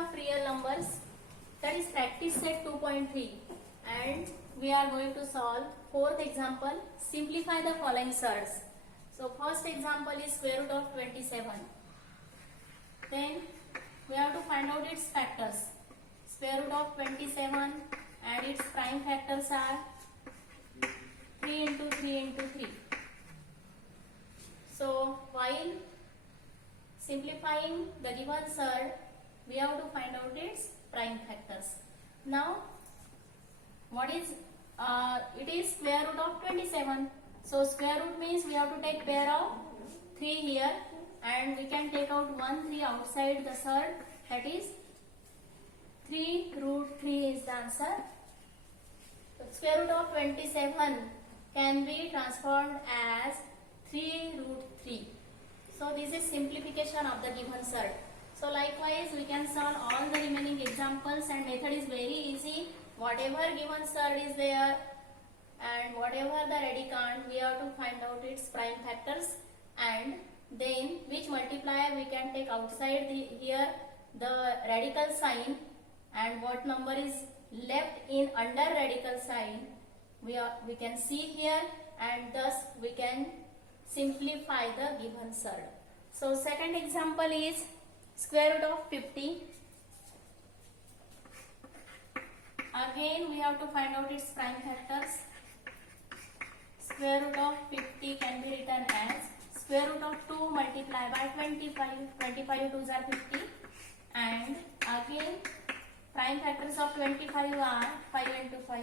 of real numbers, that is practice set 2.3, and we are going to solve fourth example. Simplify the following surds. So first example is square root of 27. Then we have to find out its factors. Square root of 27 and its prime factors are 3 into 3 into 3. So while simplifying the given surd, we have to find out its prime factors. Now what is it is square root of 27. So square root means we have to take pair of 3 here, and we can take out 1 3 outside the surd, that is 3 root 3 is the answer. Square root of 27 can be transformed as 3 root 3. So this is simplification of the given surd. So likewise we can solve all the remaining examples, and method is very easy. Whatever given surd is there and whatever the radicand, we have to find out its prime factors, and then which multiplier we can take outside here the radical sign, and what number is left in under radical sign we can see here, and thus we can simplify the given surd. So second example is square root of 50. Again we have to find out its prime factors. Square root of 50 can be written as square root of 2 multiplied by 25. 25 2s are 50, and again prime factors of 25 are 5 into 5.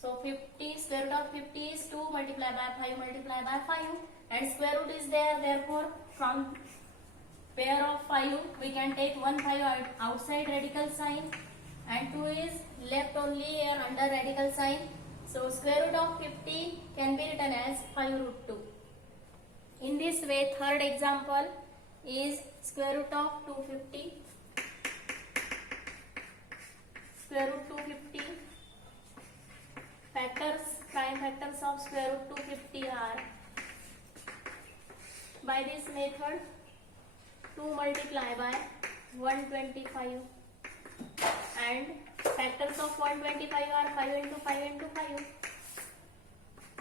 So 50, square root of 50 is 2 multiplied by 5 multiplied by 5, and square root is there, therefore from pair of 5 we can take 1 5 outside radical sign, and 2 is left only here under radical sign. So square root of 50 can be written as 5 root 2. In this way, third example is square root of 250. Square root 250. Factors, prime factors of square root 250 are, by this method, 2 multiply by 125, and factors of 125 are 5 into 5 into 5.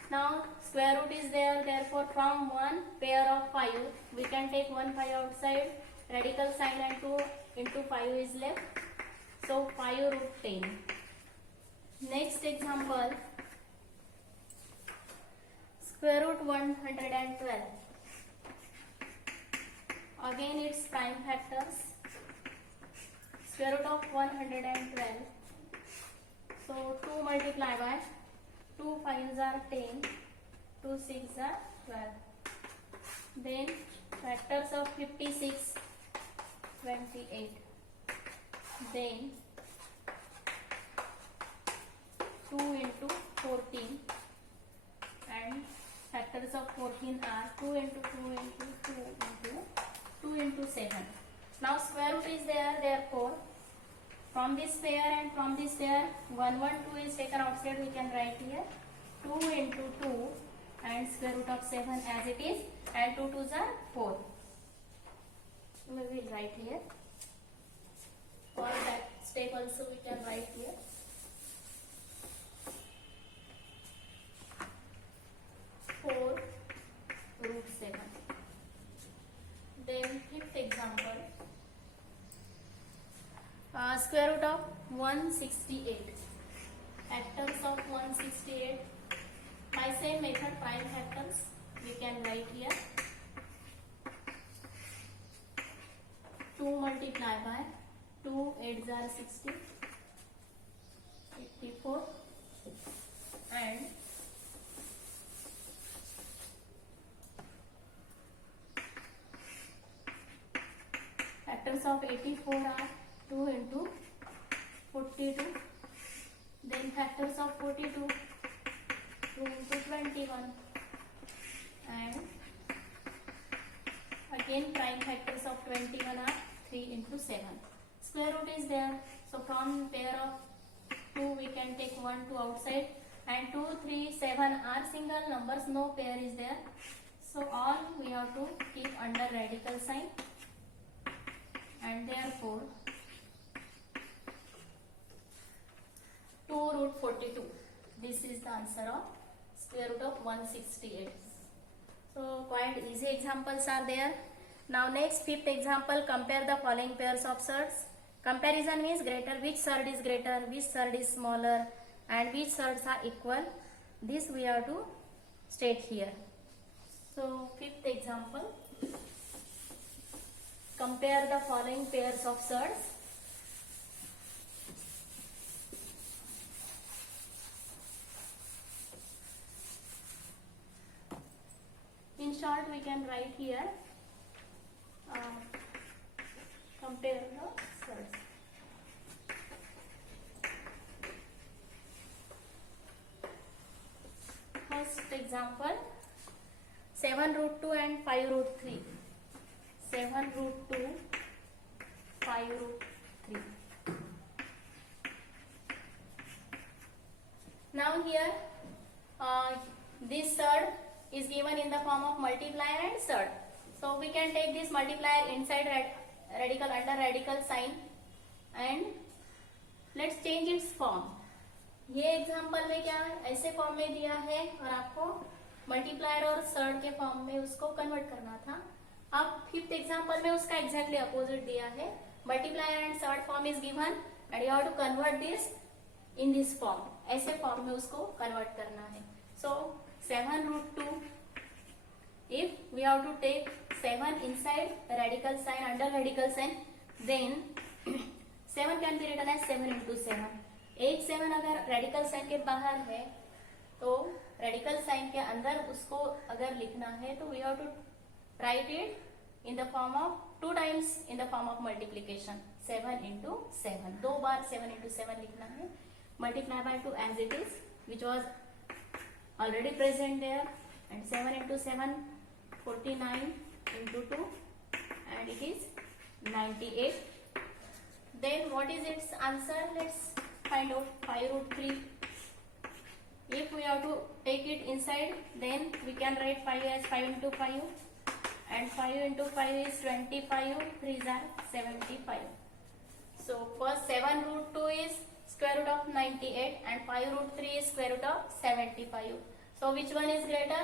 Now square root is there, therefore from one pair of 5 we can take 1 5 outside radical sign, and 2 into 5 is left, so 5 root 10. Next example, square root 112. Again its prime factors. Square root of 112. So 2 multiply by 2 5s are 10, 2 6s are 12. Then factors of 56, 28. Then 2 into 14, and factors of 14 are 2 into 2 into 2 into 2 into 7. Now square root is there, therefore from this pair and from this pair 1 1 2 is taken outside, we can write here 2 into 2 and square root of 7 as it is, and 2 2s are 4. We will write here. For that step also we can write here. Root 7. Then fifth example, square root of 168. Factors of 168. By same method, prime factors we can write here. 2 multiply by 2 8s are 60, 84, and factors of 84 are 2 into 42. Then factors of 42, 2 into 21, and again prime factors of 21 are 3 into 7. Square root is there, so from pair of 2 we can take 1 2 outside, and 2 3 7 are single numbers, no pair is there, so all we have to keep under radical sign, and therefore root 42. This is the answer of square root of 168. So quite easy examples are there. Now next fifth example, compare the following pairs of surds. Comparison means greater, which surd is greater, which surd is smaller, and which surds are equal. This we have to state here. So fifth example, compare the following pairs of surds. In short, we can write here, compare the surds. First example, 7 root 2 and 5 root 3. 7 root 2, 5 root 3. Now here, this surd is given in the form of multiplier and surd. So we can take this multiplier inside radical under radical sign and let's change its form. ये example में क्या है, ऐसे form में दिया है और आपको मल्टीप्लायर और सर्ड के फॉर्म में उसको कन्वर्ट करना था. अब फिफ्थ एग्जाम्पल में उसका एग्जैक्टली अपोजिट दिया है. Multiplier and surd form is given and you have to convert this in this form. ऐसे फॉर्म में उसको कन्वर्ट करना है. सो 7 root 2, if we have to take 7 inside radical sign, under radical sign, then 7 can be written as 7 into 7. एक 7 अगर radical sign के बाहर है तो रेडिकल साइन के अंदर उसको अगर लिखना है तो we have to write it in the form of 2 times in the form of multiplication. 7 into 7, 2 बार 7 into 7 लिखना है. Multiply by 2 as it is which was already present there, and 7 into 7, 49 into 2, and it is 98. Then what is its answer? Let's find out. 5 root 3. If we have to take it inside, then we can write 5 as 5 into 5, and 5 into 5 is 25, 3s are 75. So first 7 root 2 is square root of 98 and 5 root 3 is square root of 75. So which one is greater?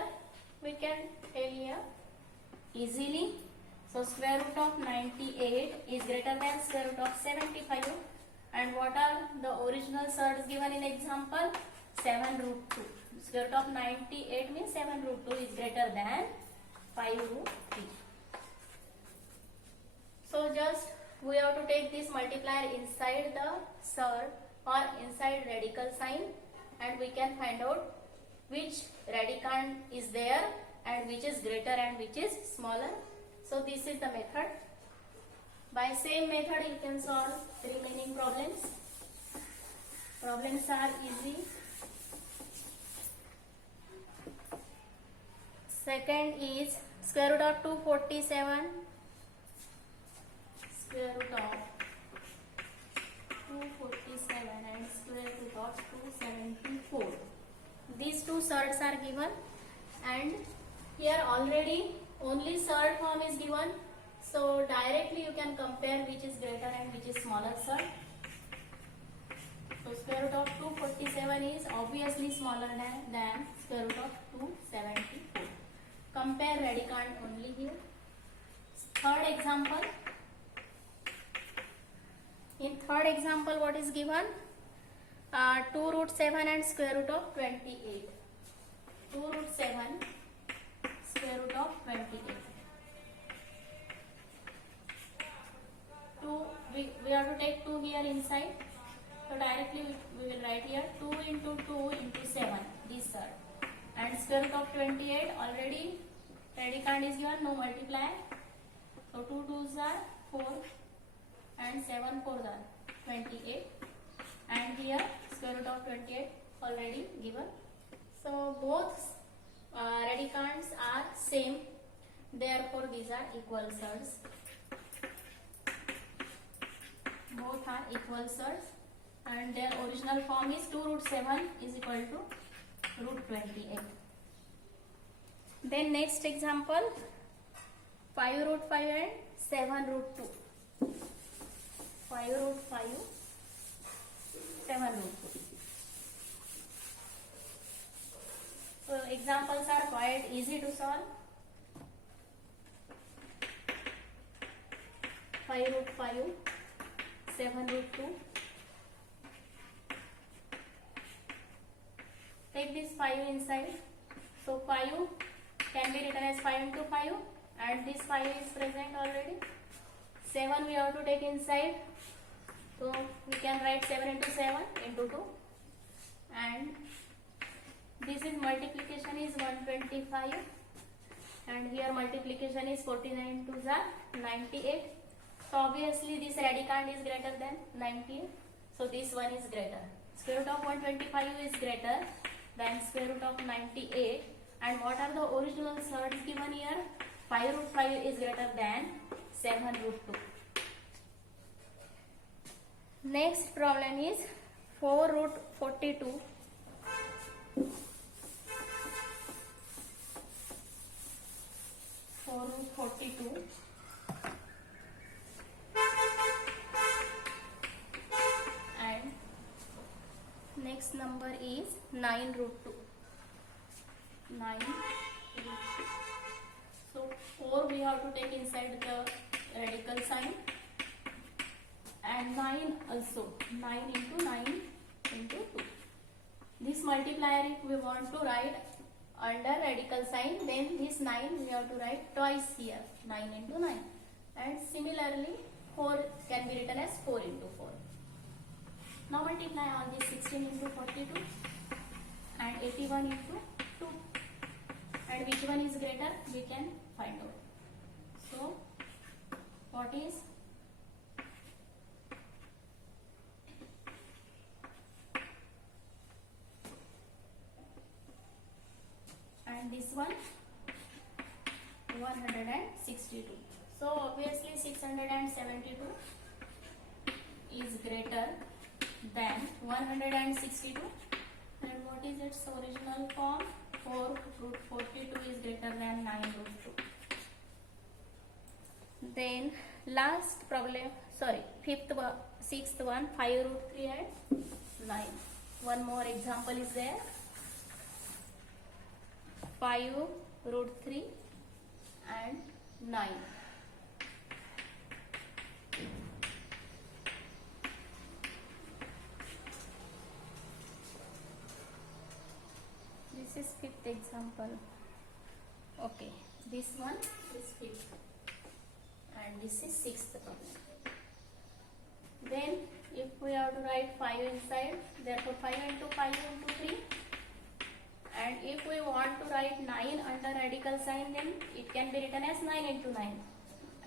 We can tell here easily. So square root of 98 is greater than square root of 75. And what are the original surds given in example? 7 root 2. Square root of 98 means 7 root 2 is greater than 5 root 3. So just we have to take this multiplier inside the surd or inside radical sign and we can find out which radicand is there and which is greater and which is smaller. So this is the method. By same method you can solve the remaining problems. Problems are easy. Second is square root of 247. Square root of 247 and square root of 274. These two surds are given and here already only surd form is given. So directly you can compare which is greater and which is smaller surd. So square root of 247 is obviously smaller than square root of 274. Compare radicand only here. Third example. In third example, what is given? 2 root 7 and square root of 28. 2 root 7 square root of 28. 2, we have to take 2 here inside. So directly we will write here 2 into 2 into 7. This surd. And square root of 28 already radicand is given, no multiplier. So 2 2s are 4 and 7 4s are 28. And here square root of 28 already given. So both radicands are same. Therefore these are equal surds. Both are equal surds. And their original form is 2 root 7 is equal to root 28. Then next example, 5 root 5 and 7 root 2. 5 root 5, 7 root 2. examples are quite easy to solve. 5 root 5, 7 root 2. Take this 5 inside. So 5 can be written as 5 into 5 and this 5 is present already. 7 we have to take inside. So we can write 7 into 7 into 2. And this is multiplication is 125 and here multiplication is 49 to the 98. So obviously this radicand is greater than 98. So this one is greater. Square root of 125 is greater than square root of 98. And what are the original surds given here? 5 root 5 is greater than 7 root 2. Next problem is 4 root 42. 4 root 42 and next number is 9 root 2. 9 root 2. So 4 we have to take inside the radical sign and 9 also. 9 into 9 into 2. This multiplier if we want to write under radical sign, then this 9 we have to write twice here. 9 into 9. And similarly 4 can be written as 4 into 4. Now multiply all these 16 into 42 and 81 into 2. And which one is greater we can find out. So what is and this one 162. So obviously 672 is greater than 162. And what is its original form? 4 root 42 is greater than 9 root 2. Then last problem, sixth one, 5 root 3 and 9. One more example is there. 5 root 3 and 9. This is fifth example. Okay, this one is fifth and this is sixth problem. Then if we have to write 5 inside, therefore 5 into 5 into 3. And if we want to write 9 under radical sign, then it can be written as 9 into 9.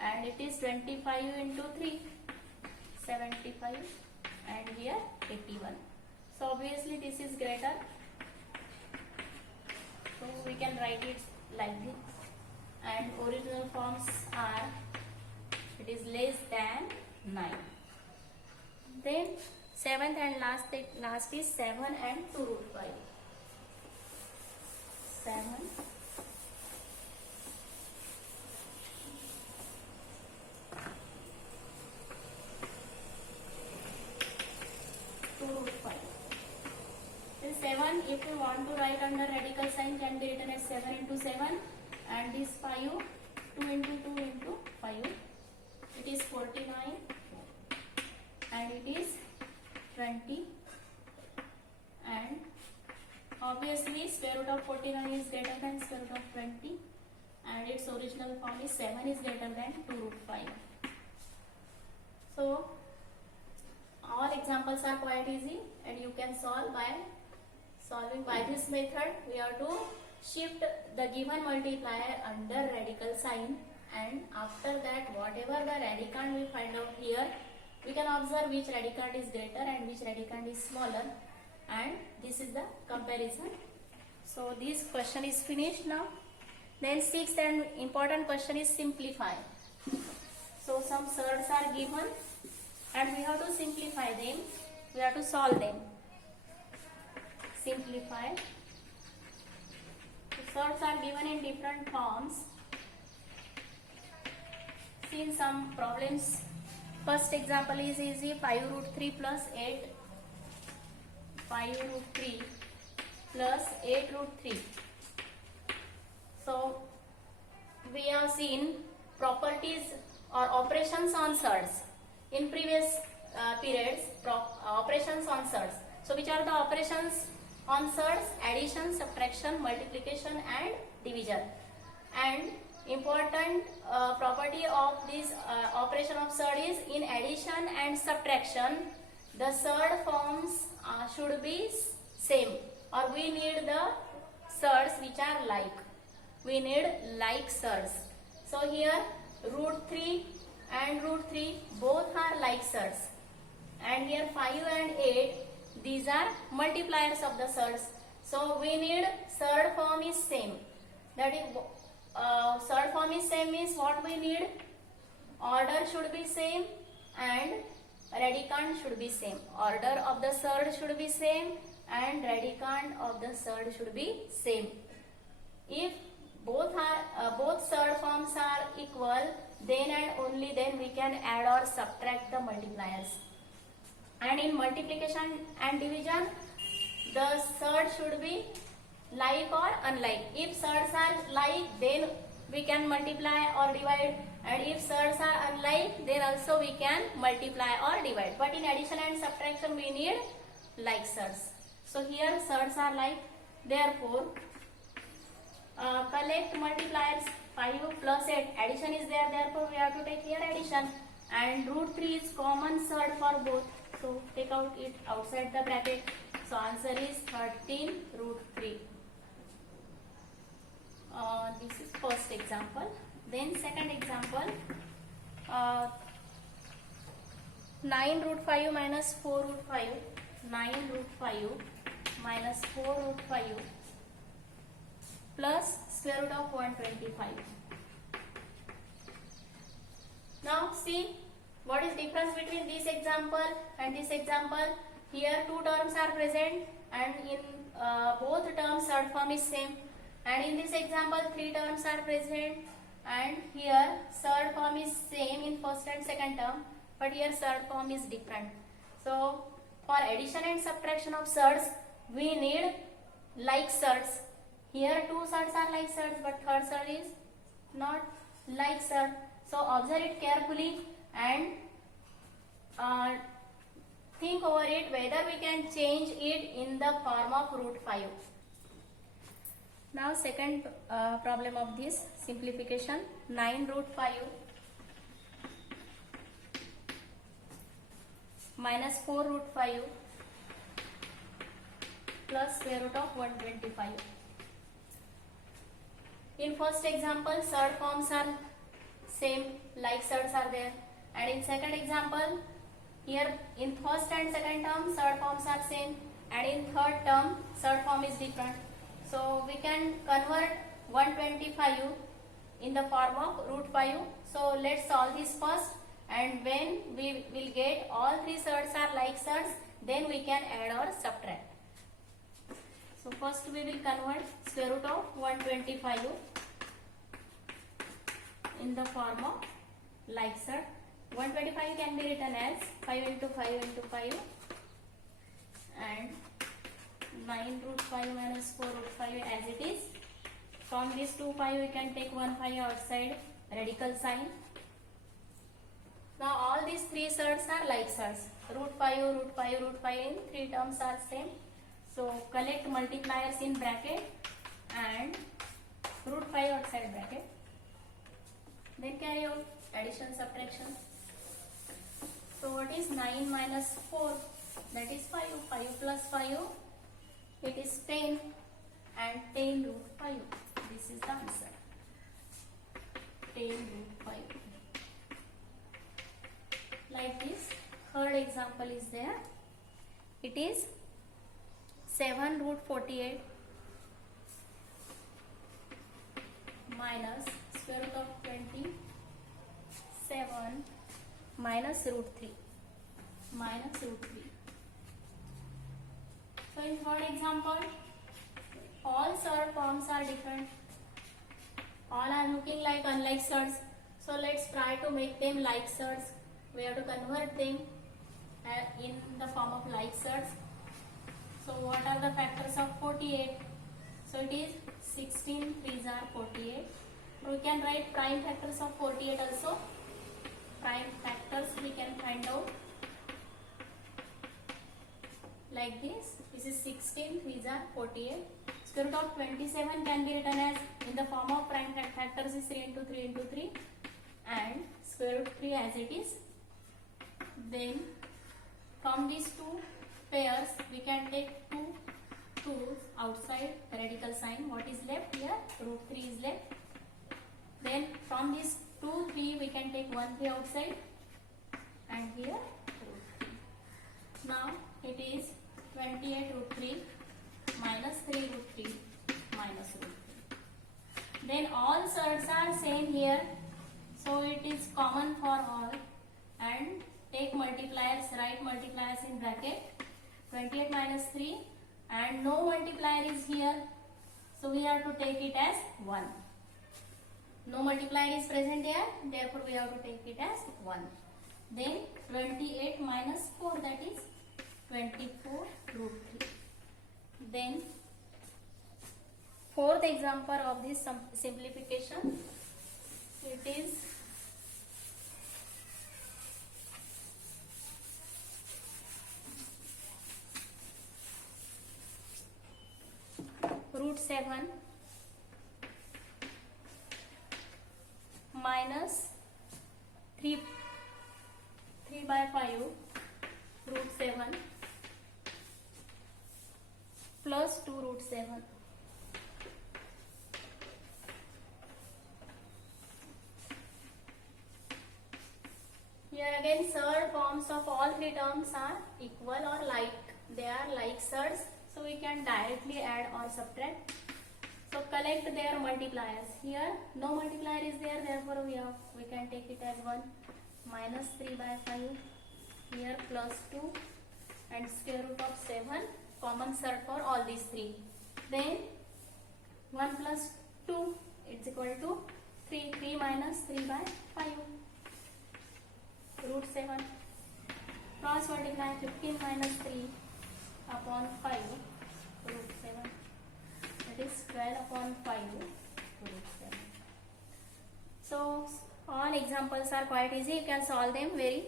And it is 25 into 3, 75 and here 81. So obviously this is greater. So we can write it like this. And original forms are, it is less than 9. Then 7th and last is 7 and 2 root 5. 7 2 root 5. This 7 if we want to write under radical sign can be written as 7 into 7 and this 5 2 into 2 into 5. It is 49 and it is 20 and obviously square root of 49 is greater than square root of 20 and its original form is 7 is greater than 2 root 5. So all examples are quite easy and you can solve by solving by this method. We have to shift the given multiplier under radical sign and after that whatever the radicand we find out here, we can observe which radicand is greater and which radicand is smaller. And this is the comparison. So this question is finished now. Then sixth and important question is simplify. So some surds are given and we have to simplify them. We have to solve them. Simplify. The surds are given in different forms. See in some problems. First example is easy. 5 root 3 plus 8. 5 root 3 plus 8 root 3. So we have seen properties or operations on surds in previous periods. Operations on surds. So which are the operations on surds? Addition, subtraction, multiplication and division. And important property of this operation of surd is in addition and subtraction the surd forms should be same, or we need the surds which are like. We need like surds. So here root 3 and root 3 both are like surds, and here 5 and 8 these are multipliers of the surds. So we need surd form is same. That is surd form is same means what we need? Order should be same and radicand should be same. Order of the surd should be same and radicand of the surd should be same. If both surd forms are equal, then and only then we can add or subtract the multipliers. And in multiplication and division, the surd should be like or unlike. If surds are like, then we can multiply or divide, and if surds are unlike, then also we can multiply or divide. But in addition and subtraction we need like surds. So here surds are like, therefore collect multipliers. 5 plus 8, addition is there, therefore we have to take here addition, and root 3 is common surd for both, so take out it outside the bracket. So answer is 13 root 3. This is first example. Then second example, 9 root 5 minus 4 root 5, 9 root 5 minus 4 root 5 plus square root of 125. Now see what is difference between this example and this example. Here two terms are present, and in both terms surd form is same. And in this example 3 terms are present, and here surd form is same in first and second term, but here surd form is different. So for addition and subtraction of surds we need like surds. Here 2 surds are like surds, but third surd is not like surd. So observe it carefully and think over it whether we can change it in the form of root 5. Now second problem of this simplification, 9 root 5 minus 4 root 5 plus square root of 125. In first example surd forms are same, like surds are there, and in second example here in first and second term surd forms are same, and in third term surd form is different. So we can convert 125 in the form of root 5. So let's solve this first, and when we will get all 3 surds are like surds, then we can add or subtract. So first we will convert square root of 125 in the form of like surd. 125 can be written as 5 into 5 into 5 and 9 root 5 minus 4 root 5 as it is. From this 2 5 we can take 1 5 outside, radical sign. Now all these 3 surds are like surds. Root 5, root 5, root 5 in 3 terms are same. So collect multipliers in bracket and root 5 outside bracket. Then carry out addition, subtraction. So what is 9 minus 4? That is 5. 5 plus 5, it is 10, and 10 root 5. This is the answer. 10 root 5. Like this. Third example is there. It is 7 root 48 minus square root of 27 minus root 3. Minus root 3. So in third example, all surd forms are different. All are looking like unlike surds. So let's try to make them like surds. We have to convert them in the form of like surds. So what are the factors of 48? So it is 16 3s are 48. We can write prime factors of 48 also. Prime factors we can find out like this. This is 16 3s are 48. Square root of 27 can be written as in the form of prime factors is 3 into 3 into 3 and square root 3 as it is. Then from these two pairs we can take two 2's outside radical sign. What is left here? Root 3 is left. Then from this 2 3 we can take 1 3 outside and here root 3. Now it is 28 root 3 minus 3 root 3 minus root 3. Then all surds are same here, so it is common for all and take multipliers, write multipliers in bracket. 28 minus 3 and no multiplier is here, so we have to take it as 1. No multiplier is present here, therefore we have to take it as 1. Then 28 minus 4, that is 24 root 3. Then fourth example of this simplification, it is root 7 minus 3 by 5 root 7 plus 2 root 7. Here again surd forms of all three terms are equal or like. They are like surds, so we can directly add or subtract. So collect their multipliers. Here no multiplier is there, therefore we can take it as 1 minus 3 by 5 here plus 2 and square root of 7, common surd for all these three. Then 1 plus 2 it's equal to 3. 3 minus 3 by 5 root 7. Cross multiply 15 minus 3 upon 5 root 7. That is 12 upon 5 root 7. So all examples are quite easy. You can solve them very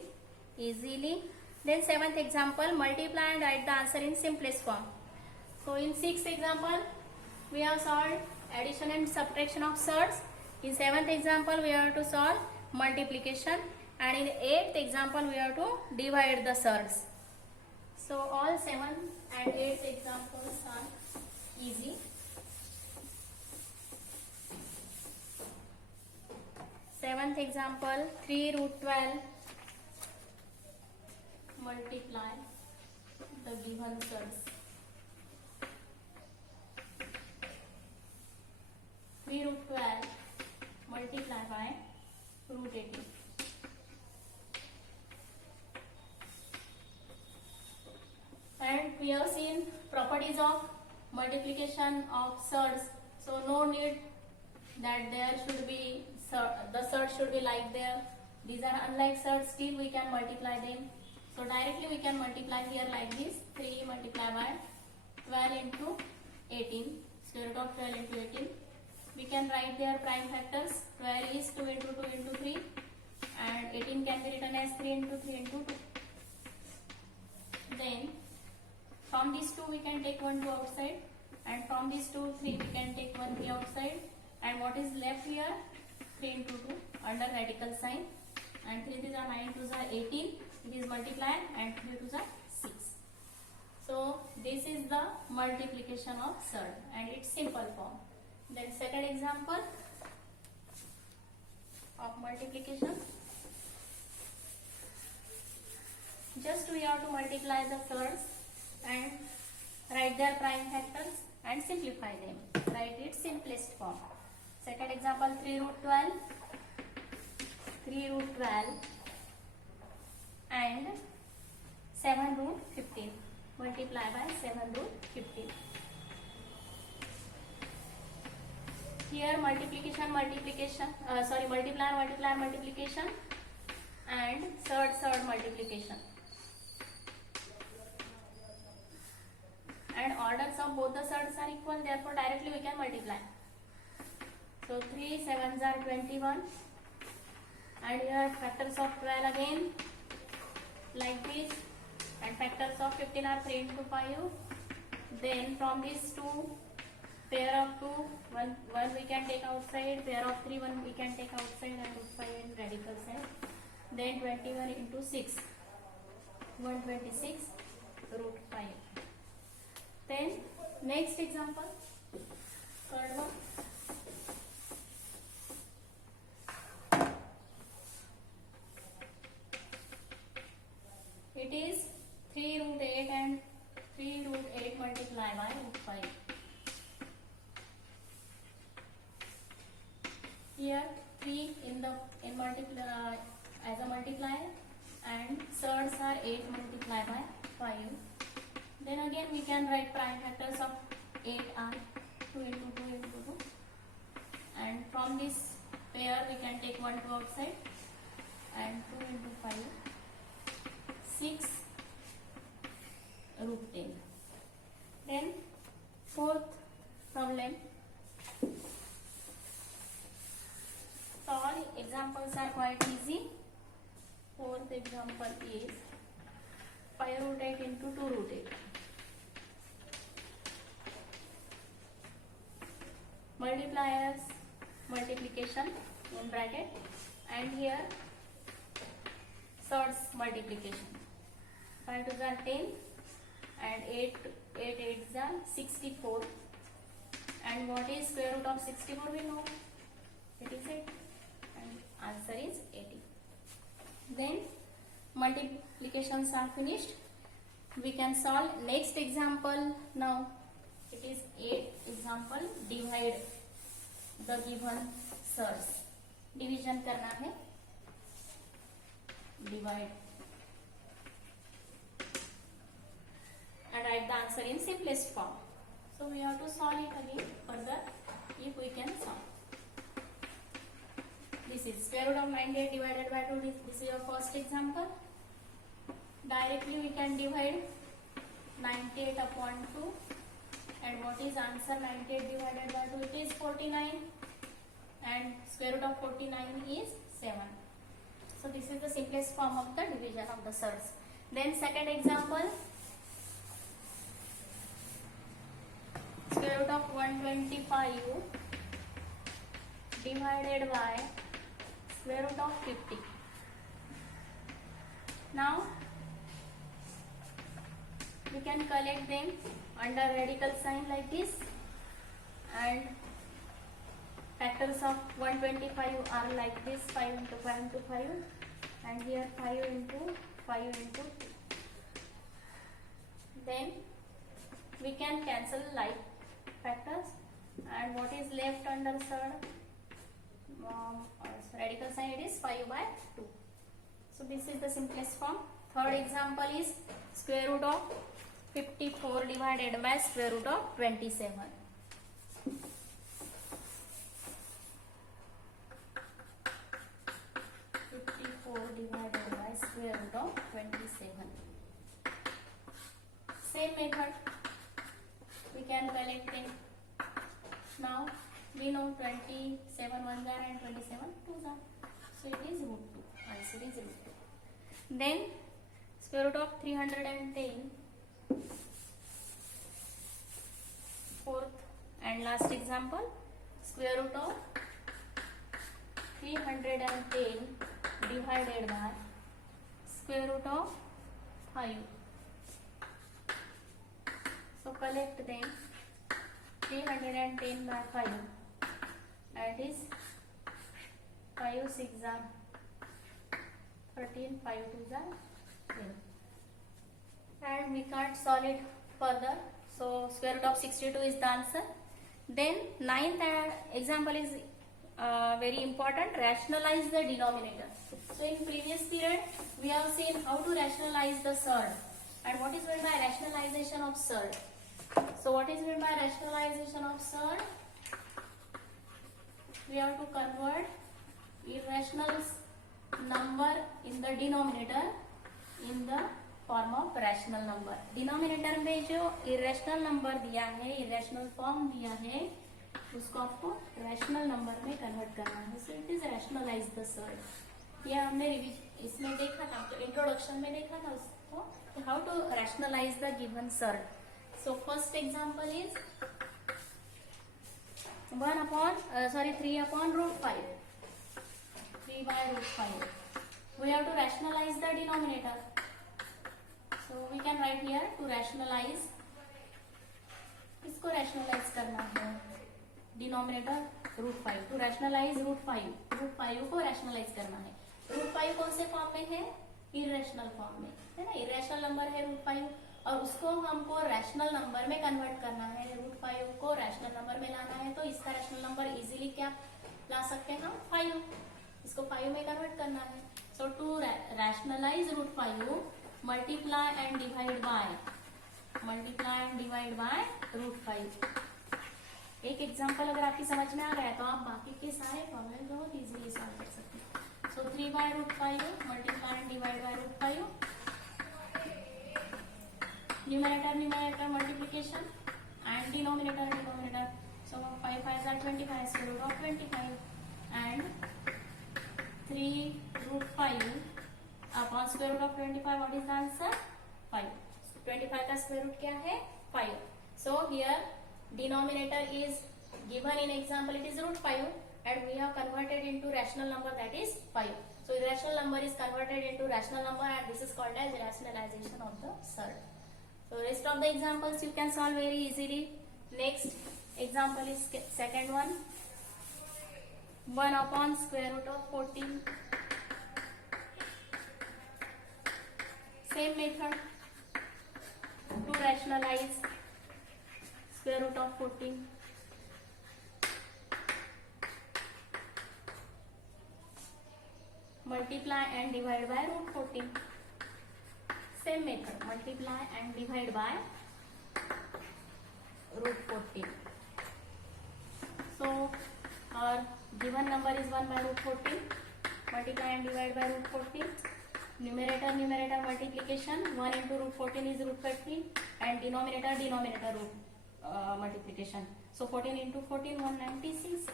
easily. Then seventh example, multiply and write the answer in simplest form. So in sixth example, we have solved addition and subtraction of surds. In seventh example, we have to solve multiplication, and in eighth example, we have to divide the surds. So all 7 and 8 examples are easy. Seventh example, 3 root 12 multiply the given surds. 3 root 12 multiply by root 18. And we have seen properties of multiplication of surds, so no need that there should be the surds should be like there. These are unlike surds, still we can multiply them. So directly we can multiply here like this, 3 multiplied by 12 into 18, square root of 12 into 18. We can write their prime factors. 12 is 2 into 2 into 3 and 18 can be written as 3 into 3 into 2. Then from these 2 we can take 1 2 outside, and from these 2 3 we can take 1 3 outside, and what is left here 3 into 2 under radical sign, and 3 3s are 9 2s are 18. It is multiplied and 3 2s are 6. So this is the multiplication of surd and its simple form. Then second example of multiplication. Just we have to multiply the surds and write their prime factors and simplify them. Write its simplest form. Second example, 3 root 12. 3 root 12 and 7 root 15. Multiply by 7 root 15. Here multiplication, multiply, multiplication and surd multiplication. And orders of both the surds are equal, therefore directly we can multiply. So 3 7s are 21, and here factors of 12 again like this, and factors of 15 are 3 into 5. Then from these two, pair of 2, one we can take outside, pair of 3, one we can take outside, and root 5 in radical side. Then 21 into 6, 126 root 5. Then next example, third one. It is 3 root 8 and 3 root 8 multiply by root 5. Here 3 in multiply as a multiplier, and surds are 8 multiply by 5. Then again we can write prime factors of 8 are 2 into 2 into 2, and from this pair we can take 1 2 outside, and 2 into 5, 6 root 10. Then fourth problem. So all examples are quite easy. Fourth example is 5 root 8 into 2 root 8. Multipliers, multiplication in bracket, and here surds multiplication. 5 2s are 10, and 8 8s are 64. And what is square root of 64? We know it is 8, and answer is 80. Then multiplications are finished. We can solve next example now. It is 8th example. Divide the given surds. Division करना है. Divide and write the answer in simplest form. So we have to solve it again further if we can solve. This is square root of 98 divided by 2. This is your first example. Directly we can divide 98 upon 2. And what is answer? 98 divided by 2, it is 49. And square root of 49 is 7. So this is the simplest form of the division of the surds. Then second example. Square root of 125 divided by square root of 50. Now we can collect them under radical sign like this, and factors of 125 are like this, 5 into 5 into 5, and here 5 into 5 into 2. Then we can cancel like factors, and what is left under surd radical sign, it is 5 by 2. So this is the simplest form. Third example is square root of 54 divided by square root of 27. Divided by square root of 27. Same method we can collect them. Now we know 27 ones are and 27 twos are, so it is root 2. Answer is root 2. Then square root of 310. Fourth and last example, square root of 310 divided by square root of 5. So collect them. 310 by 5, that is 5 6 are 13, 5 2s are 10. And we can't solve it further, so square root of 62 is the answer. Then ninth example is very important. Rationalize the denominator. So in previous period we have seen how to rationalize the surd, and what is meant by rationalization of surd. So what is meant by rationalization of surd? We have to convert irrational number in the denominator in the form of rational number. Denominator में जो irrational number दिया है, irrational form दिया है, उसको आपको rational number में convert करना है। So it is rationalise the surd. ये हमने इसमें देखा था, तो इंट्रोडक्शन में देखा था उसको, how to rationalise the given surd. So first example is 3 upon root 5. 3 by root 5. We have to rationalize the denominator. So we can write here to rationalize. इसको rationalize करना है, denominator root 5. To rationalize root 5 को rationalize करना है। root 5 कौन से form में है? irrational फॉर्म में है ना। irrational नंबर है root 5 और उसको हमको रैशनल नंबर में कन्वर्ट करना है। रूट 5 को रैशनल नंबर में लाना है, तो इसका रैशनल नंबर इजीली क्या ला सकते हैं हम? 5। इसको 5 में कन्वर्ट करना है। So to rationalise root 5, multiply and divide by root 5। एक एग्जांपल अगर आपकी समझ में आ गया है तो आप बाकी के सारे प्रॉब्लम बहुत इजीली सॉल्व कर सकते हैं। So 3 by root 5 multiply and divide by root 5, numerator multiplication and denominator. So 5 5s are 25, square root of 25 and 3 root 5 upon square root of 25. What is the answer? 5. 25 का square root क्या है? 5. So here denominator is given in example, it is root 5 and we have converted into rational number, that is 5. So irrational number is converted into rational number and this is called as rationalization of the surd. So rest of the examples you can solve very easily. Next example is second one. 1 upon square root of 14. Same method to rationalize square root of 14. Multiply and divide by root 14. Same method, multiply and divide by root 14. So our given number is 1 by root 14. Multiply and divide by root 14. Numerator multiplication, 1 into root 14 is root 14 and denominator root multiplication. So 14 into 14, 196,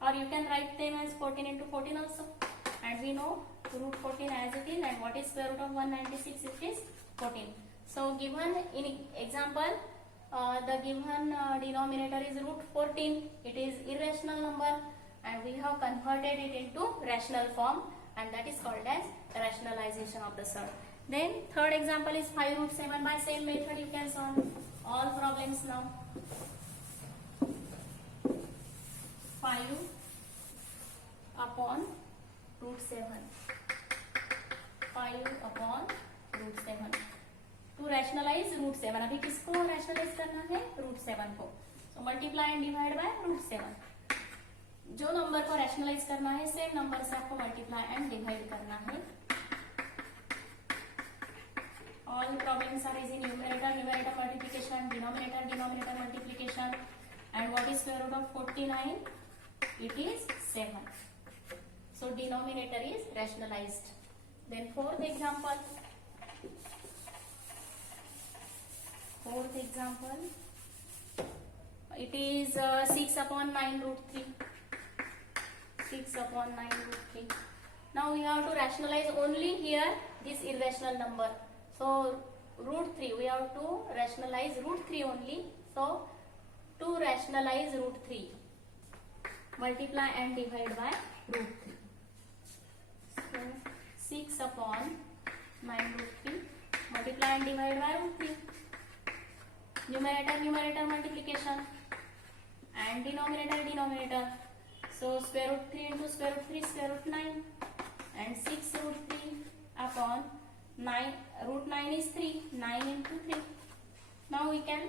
or you can write them as 14 into 14 also. And we know root 14 as it is, and what is square root of 196? It is 14. So given in example, the given denominator is root 14. It is irrational number and we have converted it into rational form and that is called as rationalization of the surd. Then third example is 5 root 7. By same method you can solve all problems now. 5 upon root 7. 5 upon root 7. To rationalize root 7. अभी किसको rationalize करना है? root 7 को. So multiply and divide by root 7. जो number को rationalize करना है, same number से आपको multiply and divide करना है. All problems are easy. Numerator multiplication, denominator multiplication. And what is square root of 49? It is 7. So denominator is rationalized. Then fourth example, it is 6 upon 9 root 3. 6 upon 9 root 3. Now we have to rationalize only here this irrational number. So root 3, we have to rationalize root 3 only. So to rationalize root 3, multiply and divide by root 3. So 6 upon 9 root 3, multiply and divide by root 3. Numerator multiplication and denominator. So square root 3 into square root 3, square root 9, and 6 root 3 upon 9. Root 9 is 3, 9 into 3. Now we can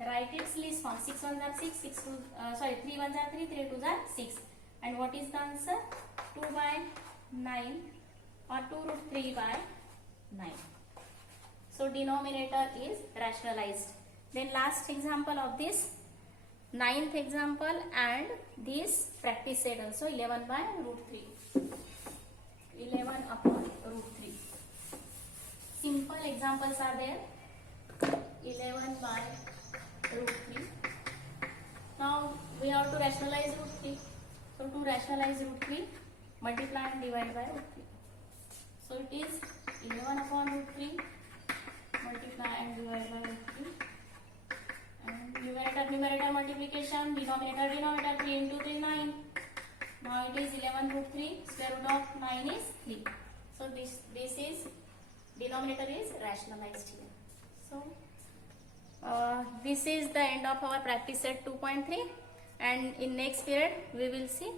write its least form. 6 1s are 6, 3 1s are 3, 3 2s are 6. And what is the answer? 2 by 9 or 2 root 3 by 9. So denominator is rationalized. Then last example of this, 9th example and this practice set also, 11 by root 3. 11 upon root 3. simple examples are there. 11 by root 3. Now we have to rationalize root 3. So to rationalize root 3, multiply and divide by root 3. So it is 11 upon root 3, multiply and divide by root 3. And numerator multiplication, denominator 3 into 3 9. Now it is 11 root 3, square root of 9 is 3. So this is, denominator is rationalized here. So this is the end of our practice set 2.3, and in next period we will see